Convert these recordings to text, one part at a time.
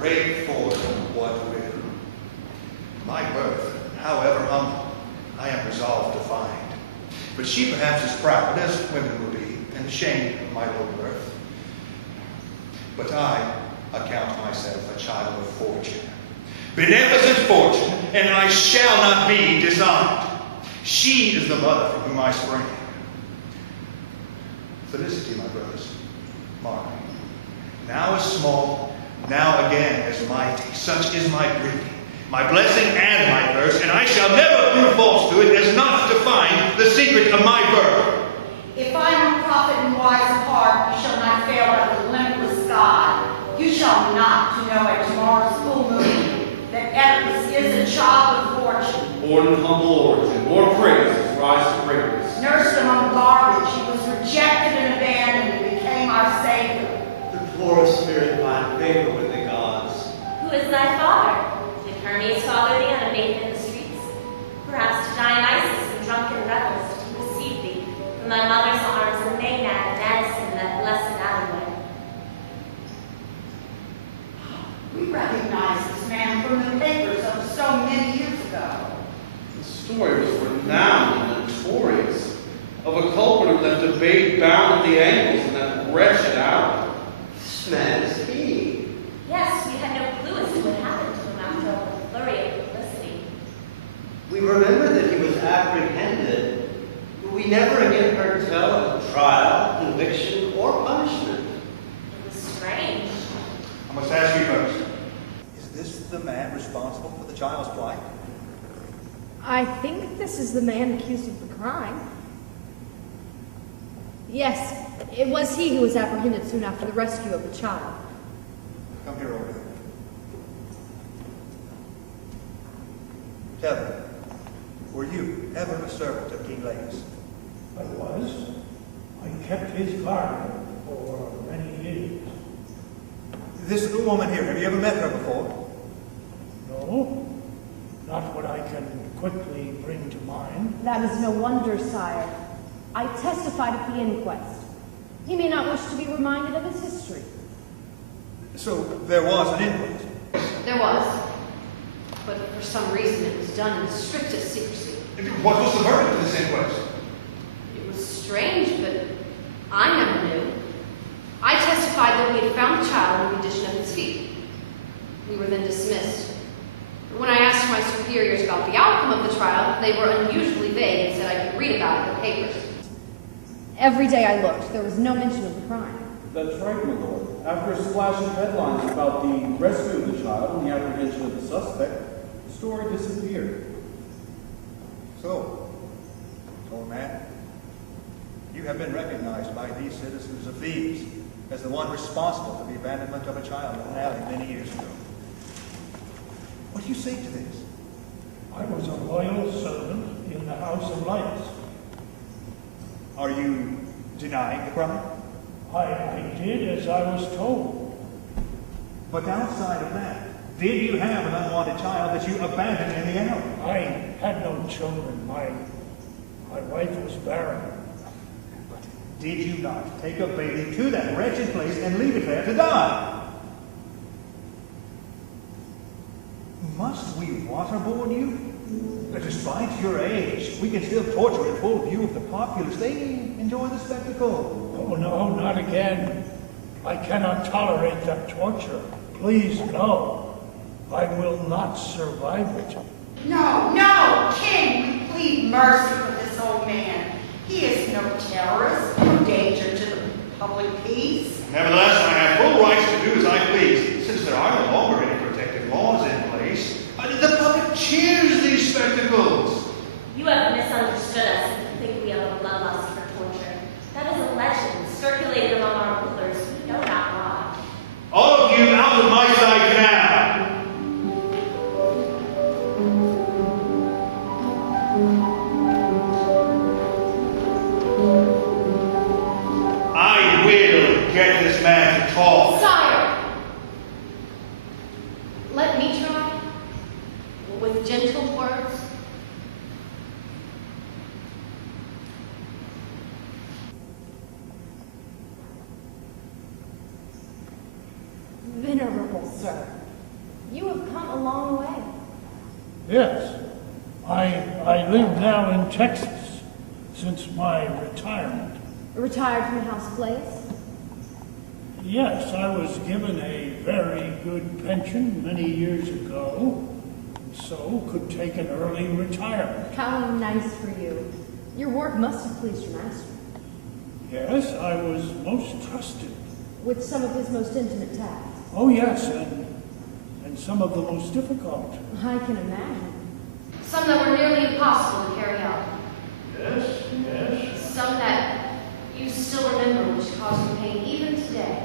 great fortune, what will? My birth, however humble, I am resolved to find. But she perhaps is proud, as women will be, and ashamed of my low birth. But I account myself a child of fortune, beneficent fortune, and I shall not be dishonored. She is the mother from whom I sprang. Felicity, my brothers, mark me. Now as small, now again as mighty. Such is my breeding, my blessing and my curse, and I shall never prove false to it as not to find the secret of my birth. If I am a prophet and wise of heart, you shall not fail by the limitless sky. You shall not to know at tomorrow's full moon that Oedipus is a child of fortune. Born in humble origin, more praises rise to greatness. Nursed among garbage, he was rejected and abandoned and became our Savior. The poor of spirit find favor with the gods. Who is thy father? Did Hermes follow thee unabated in the streets? Perhaps to Dionysus in drunken revels did he receive thee from thy mother's arms and Maenad dancing in that blessed alleyway. We recognize this man from the papers of so many years ago. The story was renowned and notorious of a culprit who left a babe bound at the ankles in that wretched hour. This man is he. Yes, we had no clue as to what happened to him after a flurry of publicity. We remember that he was apprehended, but we never again heard tell of a trial, conviction, or punishment. It was strange. I must ask you first, is this the man responsible for the child's plight? I think this is the man accused of the crime. Yes, it was he who was apprehended soon after the rescue of the child. Come here over there. Tell me, were you ever a servant of King Laius? I was. I kept his garden for many years. This woman here, have you ever met her before? No, not what I can quickly bring to mind. That is no wonder, sire. I testified at the inquest. He may not wish to be reminded of his history. So there was an inquest? There was. But for some reason it was done in the strictest secrecy. What was the verdict of this inquest? It was strange, but I never knew. I testified that we had found the child in the condition of its feet. We were then dismissed. When I asked my superiors about the outcome of the trial, they were unusually vague and said I could read about it in the papers. Every day I looked, there was no mention of the crime. That's right, my lord. After a splash of headlines about the rescue of the child and the apprehension of the suspect, the story disappeared. So, old man, you have been recognized by these citizens of Thebes as the one responsible for the abandonment of a child in an alley many years ago. What do you say to this? I was a loyal servant in the house of Laius. Are you denying the crime? I did as I was told. But outside of that, did you have an unwanted child that you abandoned in the alley? I had no children. My wife was barren. But did you not take a baby to that wretched place and leave it there to die? Must we waterboard you? Despite your age, we can still torture in full view of the populace. They enjoy the spectacle. Oh, no, not again. I cannot tolerate that torture. Please, no. I will not survive it. No, no, King, we plead mercy for this old man. He is no terrorist, no danger to the public peace. Nevertheless, I have full rights to do as I please, since there are no longer any protective laws in place. The public cheers these spectacles. You have misunderstood us if you think we have a bloodlust for torture. That is a legend circulated among our rulers who know not why. All of you out of my sight now! I will get this man to talk. Sire! Let me try. With gentle words. Venerable sir, You have come a long way. Yes, I live now in Texas since my retirement. Retired from the House Place? Yes, I was given a very good pension many years ago, so could take an early retirement. How nice for you. Your work must have pleased your master. Yes, I was most trusted. With some of his most intimate tasks. Oh yes, and some of the most difficult. I can imagine. Some that were nearly impossible to carry out. Yes, yes. Some that you still remember, which cause you pain even today.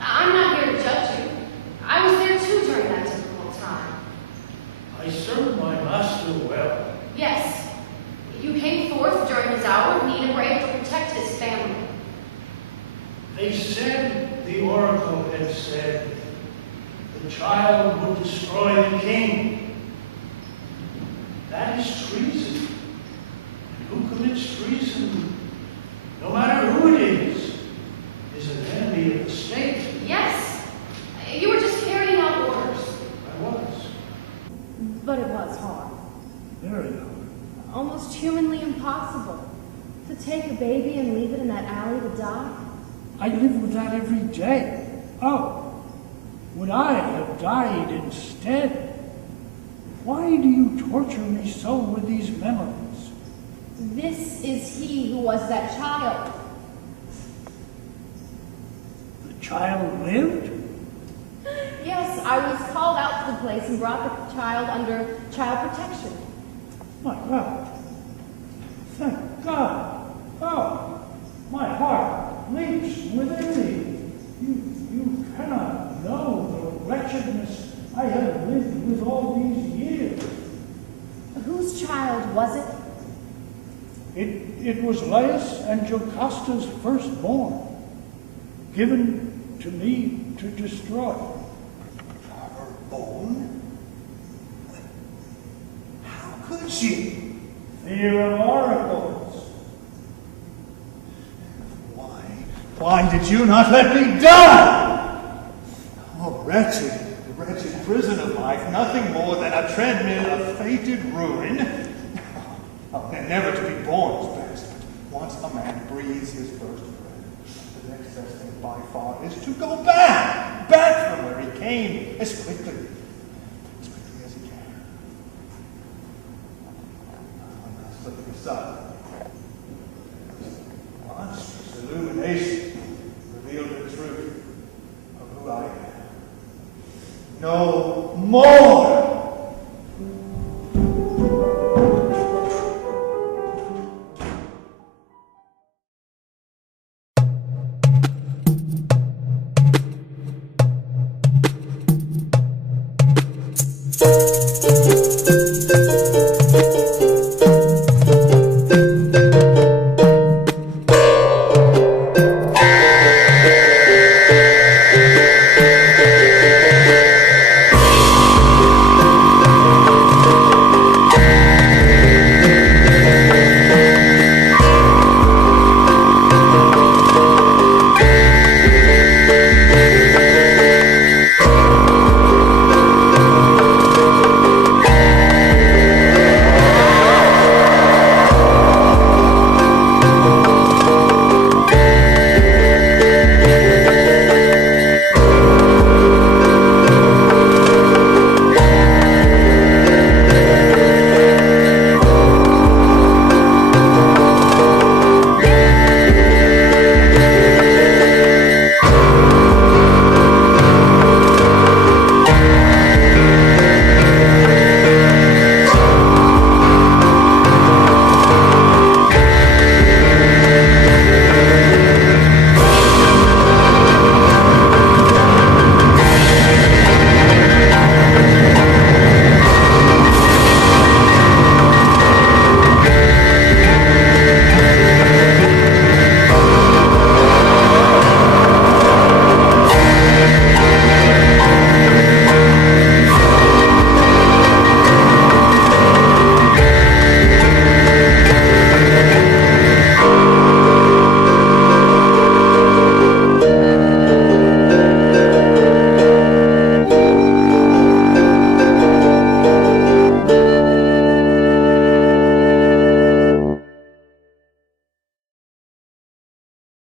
I'm not here to judge you. I was there too during that difficult time. I served my master well. Yes, you came forth during his hour of need and were able to protect his family. They said, the oracle had said, the child would destroy the king. That is treason. And who commits treason, no matter who it is an enemy of the state. Yes, you were just carrying out orders. I was. But it was hard. Very hard. Almost humanly impossible. To take a baby and leave it in that alley to die. I live with that every day. Oh, would I have died instead? Why do you torture me so with these memories? This is he who was that child. The child lived? Yes, I was called out to the place and brought the child under child protection. My God. Thank God. Oh, my heart leaps within me. You cannot know the wretchedness I have lived with all these years. Whose child was it? It was Laius and Jocasta's firstborn, given to me to destroy. Her bone? How could she? Fear of oracles. Why did you not let me die? Oh, wretched prison of life, nothing more than a treadmill of fated ruin. Oh, and never to be born is best. Once a man breathes his first breath, the next best thing by far is to go back from where he came as quickly as he can. I'm not slipping aside. Monstrous illumination revealed the truth of who I am. No more